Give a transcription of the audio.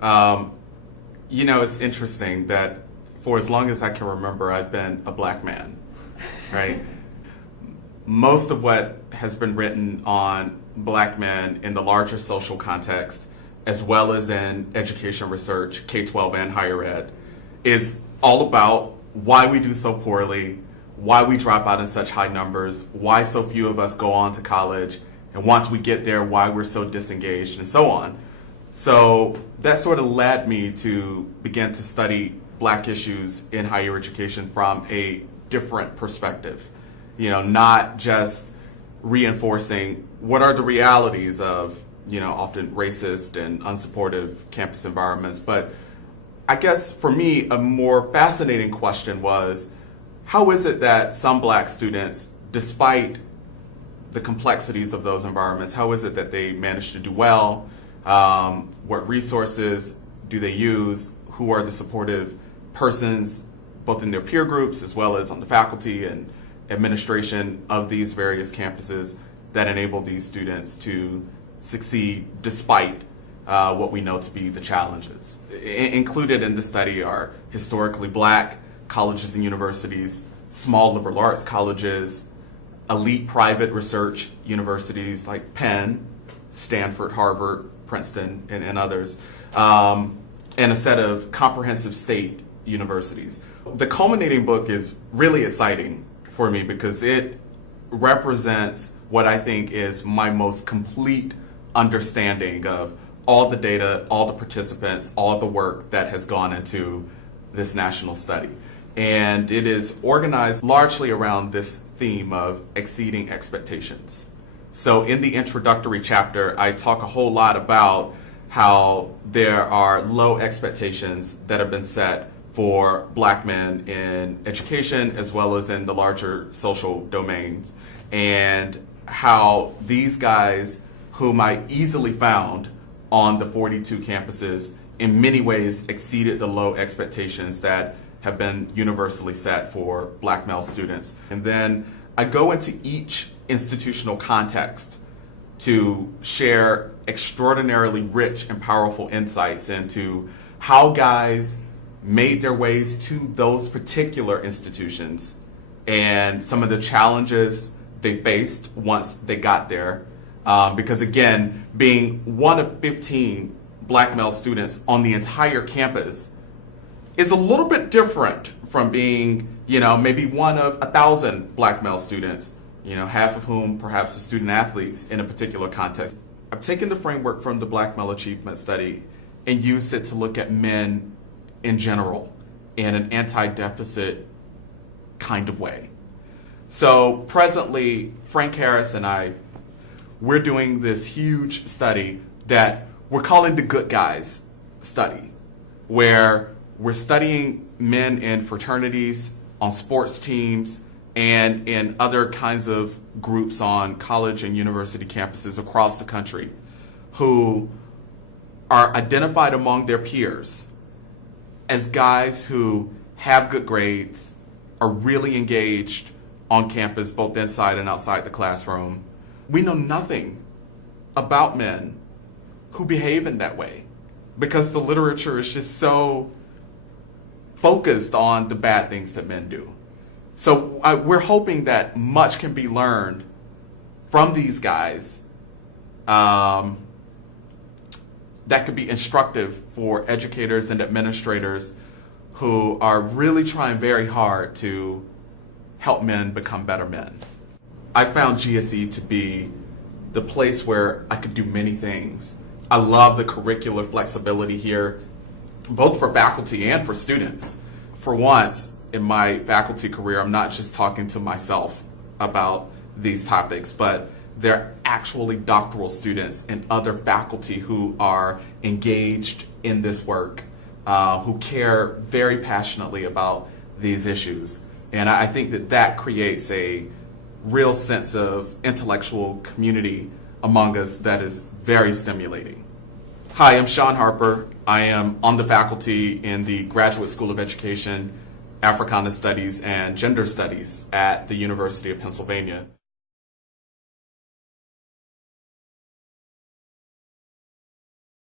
Um, it's interesting that for as long as I can remember, I've been a black man, right? Most of what has been written on black men in the larger social context, as well as in education research, K-12 and higher ed, is all about why we do so poorly, why we drop out in such high numbers, why so few of us go on to college, and once we get there, why we're so disengaged, and so on. So that sort of led me to begin to study black issues in higher education from a different perspective. Not just reinforcing what are the realities of, often racist and unsupportive campus environments, but I guess for me, a more fascinating question was, how is it that some black students, despite the complexities of those environments, how is it that they manage to do well? What resources do they use? Who are the supportive persons, both in their peer groups as well as on the faculty and administration of these various campuses that enable these students to succeed despite what we know to be the challenges. Included in the study are historically black colleges and universities, small liberal arts colleges, elite private research universities like Penn, Stanford, Harvard, Princeton, and others, and a set of comprehensive state universities. The culminating book is really exciting for me because it represents what I think is my most complete understanding of all the data, all the participants, all the work that has gone into this national study. And it is organized largely around this theme of exceeding expectations. So in the introductory chapter, I talk a whole lot about how there are low expectations that have been set for black men in education as well as in the larger social domains, and how these guys, whom I easily found on the 42 campuses, in many ways exceeded the low expectations that have been universally set for black male students. And then I go into each institutional context to share extraordinarily rich and powerful insights into how guys made their ways to those particular institutions and some of the challenges they faced once they got there. Because again, being one of 15 black male students on the entire campus is a little bit different from being, maybe one of 1,000 black male students, half of whom perhaps are student athletes in a particular context. I've taken the framework from the Black Male Achievement Study and used it to look at men in general in an anti-deficit kind of way. So presently, Frank Harris and I, we're doing this huge study that we're calling the Good Guys study, where we're studying men in fraternities, on sports teams, and in other kinds of groups on college and university campuses across the country who are identified among their peers as guys who have good grades, are really engaged on campus, both inside and outside the classroom. We know nothing about men who behave in that way because the literature is just so focused on the bad things that men do. So we're hoping that much can be learned from these guys that could be instructive for educators and administrators who are really trying very hard to help men become better men. I found GSE to be the place where I could do many things. I love the curricular flexibility here, both for faculty and for students. For once in my faculty career, I'm not just talking to myself about these topics, but they're actually doctoral students and other faculty who are engaged in this work, who care very passionately about these issues. And I think that that creates a real sense of intellectual community among us that is very stimulating. Hi, I'm Shaun Harper. I am on the faculty in the Graduate School of Education, Africana Studies, and Gender Studies at the University of Pennsylvania.